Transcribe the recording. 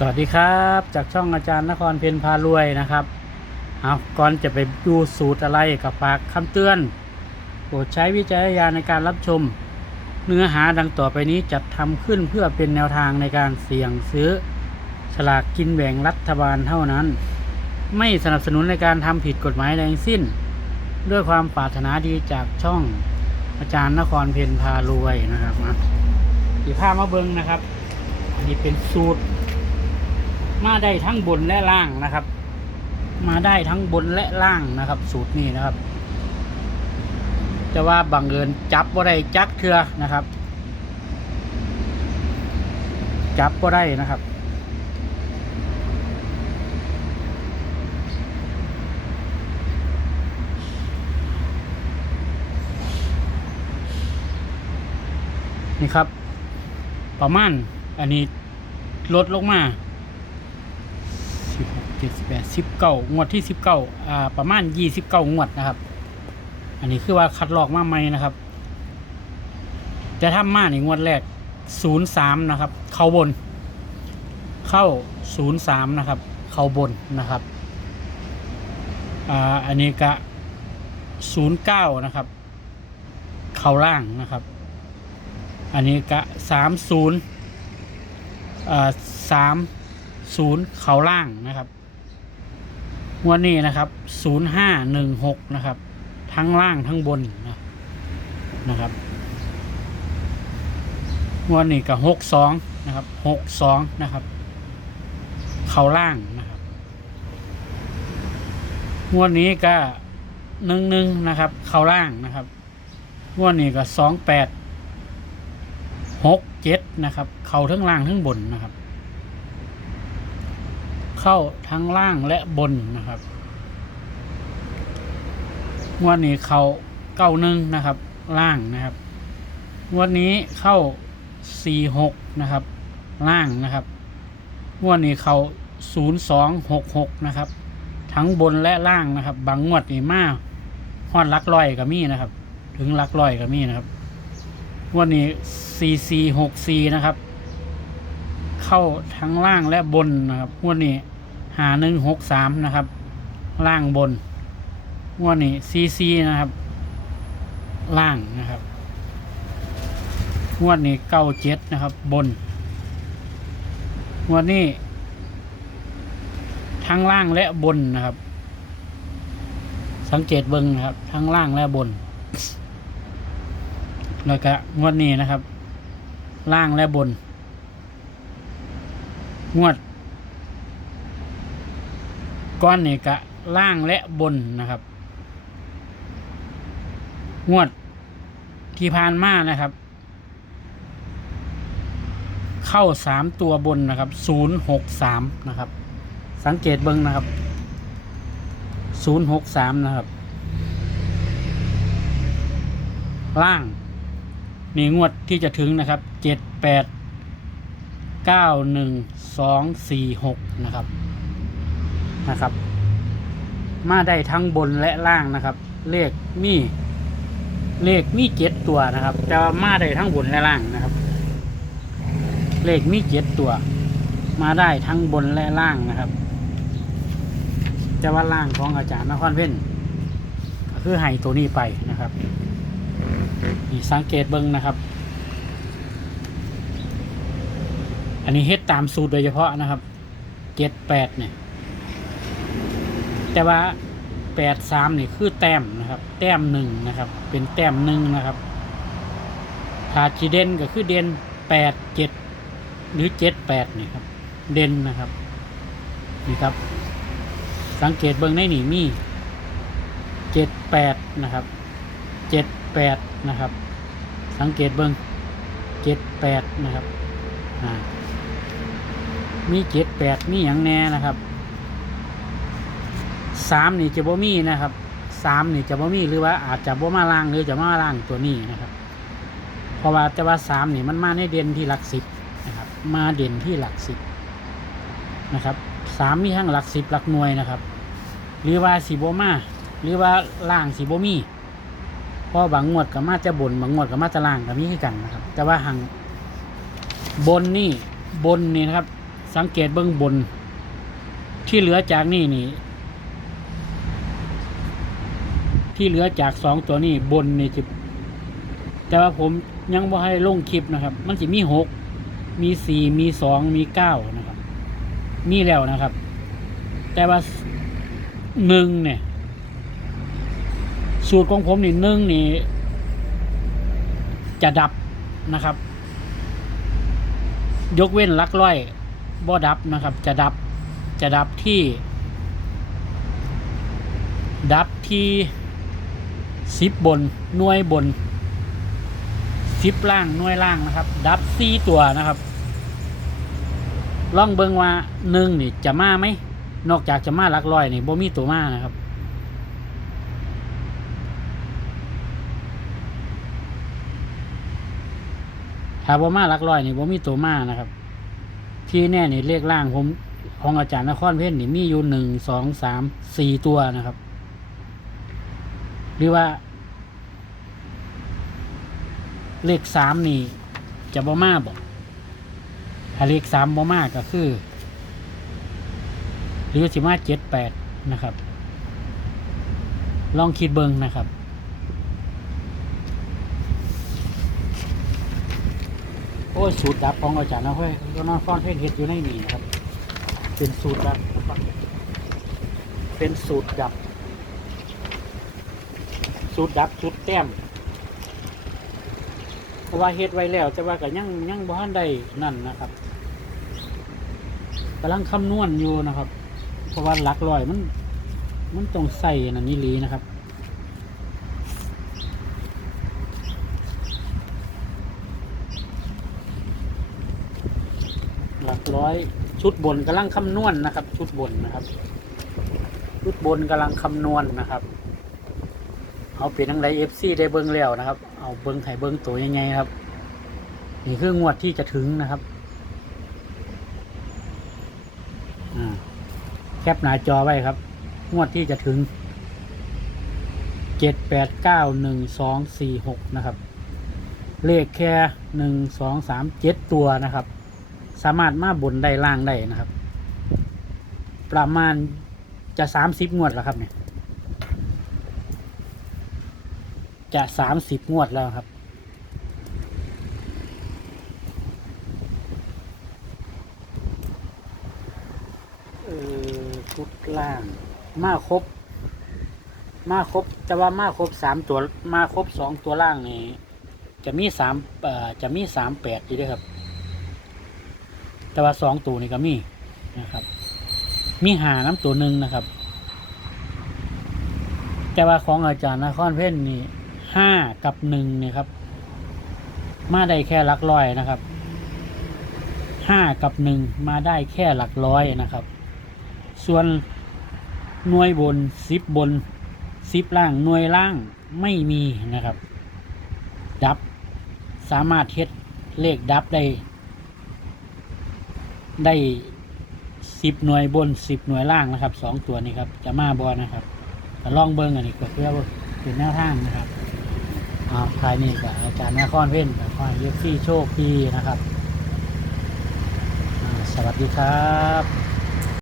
สวัสดีครับ จากช่องอาจารย์นครเพนพารวยนะครับเอาก่อนจะไปดูสูตรอะไรกับฝากคำเตือน โปรดใช้วิจารณญาณในการรับชม เนื้อหาดังต่อไปนี้จัดทำขึ้นเพื่อเป็นแนวทางในการเสี่ยงซื้อ ฉลากกินแบ่งรัฐบาลเท่านั้น ไม่สนับสนุนในการทำผิดกฎหมายใดทั้งสิ้น ด้วยความปรารถนาดีจากช่องอาจารย์นครเพนพารวยนะครับมาสีผ้ามาเบิ้งนะครับ อันนี้เป็นสูตร มาได้ทั้งบนและล่างนะครับ มาได้ทั้งบนและล่างนะครับ สูตรนี้นะครับ แต่ว่าบังเอิญจับบ่ได้จักเทือนะครับ จับบ่ได้นะครับนี่ครับ ประมาณอันนี้ลดลงมา เจ็ดสิบแปดสิบเก้างวดที่สิบเก้าอ่าประมาณยี่สิบเก้างวดนะครับ อันนี้คือว่าคัดลอกมาใหม่นะครับ จะทำมาในงวดแรกศูนย์สามนะครับ เข้าบน เข้าศูนย์สามนะครับ เข้าบนนะครับอ่าอันนี้ก็ศูนย์เก้านะครับ เข้าล่างนะครับ อันนี้ก็สามศูนย์อ่าสามศูนย์เขาล่างนะครับ งวันนี้นะครับศูนย์ห้าหนึ่งหกนะครับ ทั้งล่างทั้งบนนะนะครับงวันนี้กับหกสองนะครับหกสองนะครับ เขาล่างนะครับงวดนี้ก็หนึ่งหนึ่งนะครับ เขาล่างนะครับงวดนี้ก็สองแปดหกเจ็ดนะครับ เขาทั้งล่างทั้งบนนะครับ เข้าทั้งล่างและบนนะครับงวดนี้เข้าเก้าหนึ่งนะครับ ล่างนะครับงวดนี้เข้าสี่หกนะครับ ล่างนะครับงวดนี้เข้าศูนย์สองหกหกนะครับ ทั้งบนและล่างนะครับ บางงวดนี่มาฮอดลักร้อยก็มีนะครับ ถึงลักร้อยก็มีนะครับงวดนี้สี่สี่หกสี่นะครับ เข้าทั้งล่างและบนนะครับงวดนี้ หาหนึ่งหกสามนะครับ ล่างบนงวดนี้ซีซีนะครับ ล่างนะครับงวดนี้เก้าเจ็ดนะครับ บนงวดนี้ ทั้งล่างและบนนะครับ สังเกตเบิ้งนะครับ ทั้งล่างและบน แล้วก็งวดนี้นะครับ ล่างและบน งวด ก้อนนี่กะล่างและบนนะครับ งวดที่ผ่านมานะครับ เข้าสามตัวบนนะครับศูนย์หกสามนะครับ สังเกตเบิ้งนะครับศูนย์หกสามนะครับ ล่างนี่งวดที่จะถึงนะครับเจ็ดแปดเก้าหนึ่งสองสี่หกนะครับ นะครับ มาได้ทั้งบนและล่างนะครับ เลขมีเลขมีเจ็ดตัวนะครับ จะมาได้ทั้งบนและล่างนะครับ เลขมีเจ็ดตัว มาได้ทั้งบนและล่างนะครับ จะว่าล่างของอาจารย์นครเพ่นก็คือให้ตัวนี้ไปนะครับนี่สังเกตเบิ้งนะครับ อันนี้เฮ็ดตามสูตรโดยเฉพาะนะครับเจ็ดแปดเนี่ย แต่ว่าแปดสามนี่คือแต้มนะครับ แต้มหนึ่งนะครับ เป็นแต้มหนึ่งนะครับถ้าจีเด่นก็คือเด่นแปดเจ็ดหรือเจ็ดแปดนี่ครับ เด่นนะครับนี่ครับ สังเกตเบื้งในนี่มีเจ็ดแปดนะครับเจ็ดแปดนะครับ สังเกตเบื้องเจ็ดแปดนะครับมีเจ็ดแปดมีอย่างแน่นะครับ สามนี่จะบ่มีนะครับสามนี่จะบ่มีหรือว่าอาจจะบ่มาล่างหรือจะมาล่างตัวนี้นะครับ เพราะว่าแต่ว่าสามนี่มันมาในเด่นที่หลักสิบนะครับ มาเด่นที่หลักสิบนะครับสามมีทั้งหลักสิบหลักหน่วยนะครับ หรือว่าสีโบมาหรือว่าล่างสีโบมีเพราะบางงวดกับมาจะบนบางงวดกับมาจะล่างกับมีคือกันนะครับ แต่ว่าหังบนนี่บนนี่นะครับ สังเกตเบื้องบน ที่เหลือจากนี่นี่ ที่เหลือจากสองตัวนี้บนนี่จะแต่ว่าผมยังบ่ให้ลงคลิปนะครับ มันจะมีหกมีสี่มีสองมีเก้านะครับ มีแล้วนะครับ แต่ว่าหนึ่งเนี่ย สูตรของผมนี่หนึ่งนี่ จะดับนะครับ ยกเว้นลักร้อยบ่ดับนะครับ จะดับจะดับที่ ดับที่ สิบบนหน่วยบนสิบล่างหน่วยล่างนะครับ ดับสี่ตัวนะครับล่องเบิงว่าหนึ่งนี่จะมาไหมนอกจากจะมาลักร้อยนี่บ่มีตัวมานะครับ ถ้าบ่มาลักร้อยนี่บ่มีตัวมานะครับ ที่แน่นี่เลขล่างผมของอาจารย์นครเพ่นนี่มีอยู่หนึ่งสองสามสี่ตัวนะครับ หรือว่า เลขสามนี่ จะบ่มาบอกถ้าเลขสามบ่มาก็คือ หรือสิมาเจ็ดแปดนะครับ ลองคิดเบิงนะครับโอ้ยสูตรดับของอาจารย์นะเฮ้ยก็นอนฟ้อนเพลงเฮ็ดอยู่ในนี่นะครับ เป็นสูตรดับ เป็นสูตรดับ สูตรดับสูตรแต้มเพราะว่าเฮ็ดไว้แล้ว แต่ว่าก็ยังยังบ่ทันได้นั่นนะครับกำลังคำนวณอยู่นะครับ เพราะว่าหลักร้อยมันมันต้องใส่นั่นนี่ลีนะครับหลักร้อยชุดบนกำลังคำนวณนะครับ ชุดบนนะครับ ชุดบนกำลังคำนวณนะครับ เอาเป็นทั้งไรเอฟซีได้เบิ้งแล้วนะครับ เอาเบิ้งไห้เบิ้งตัวยังไงครับ นี่คืองวดที่จะถึงนะครับแคปหน้าจอไว้ครับ งวดที่จะถึงเจ็ดแปดเก้าหนึ่งสองสี่หกนะครับ เลขแค่หนึ่งสองสามเจ็ดตัวนะครับ สามารถมาบนได้ล่างได้นะครับ ประมาณจะสามสิบงวดแล้วครับเนี่ย จะสามสิบงวดแล้วครับเออชุดล่าง มาครบ มาครบจะว่ามาครบสามตัวมาครบสองตัวล่างนี่จะมีสามเอ่อจะมีสามแปดอยู่ด้วยครับ แต่ว่าสองตัวนี่ก็มีนะครับ มีหาน้ำตัวหนึ่งนะครับ แต่ว่าของอาจารย์นครเพ่นนี่ ห้ากับหนึ่งเนี่ยครับ มาได้แค่หลักร้อยนะครับห้ากับหนึ่งมาได้แค่หลักร้อยนะครับ ส่วนหน่วยบนสิบบนสิบล่างหน่วยล่างไม่มีนะครับ ดับสามารถเฮ็ดเลขดับได้ ได้สิบหน่วยบนสิบหน่วยล่างนะครับสองตัวนี้ครับ จะมาบอนะครับลองเบิ้งอันนี้ก็เพื่อเป็นแนวทางนะครับ อ่าภายนี้กับอาจารย์นครเพ่นกับขอให้เยซี่โชคดีนะครับ สวัสดีครับ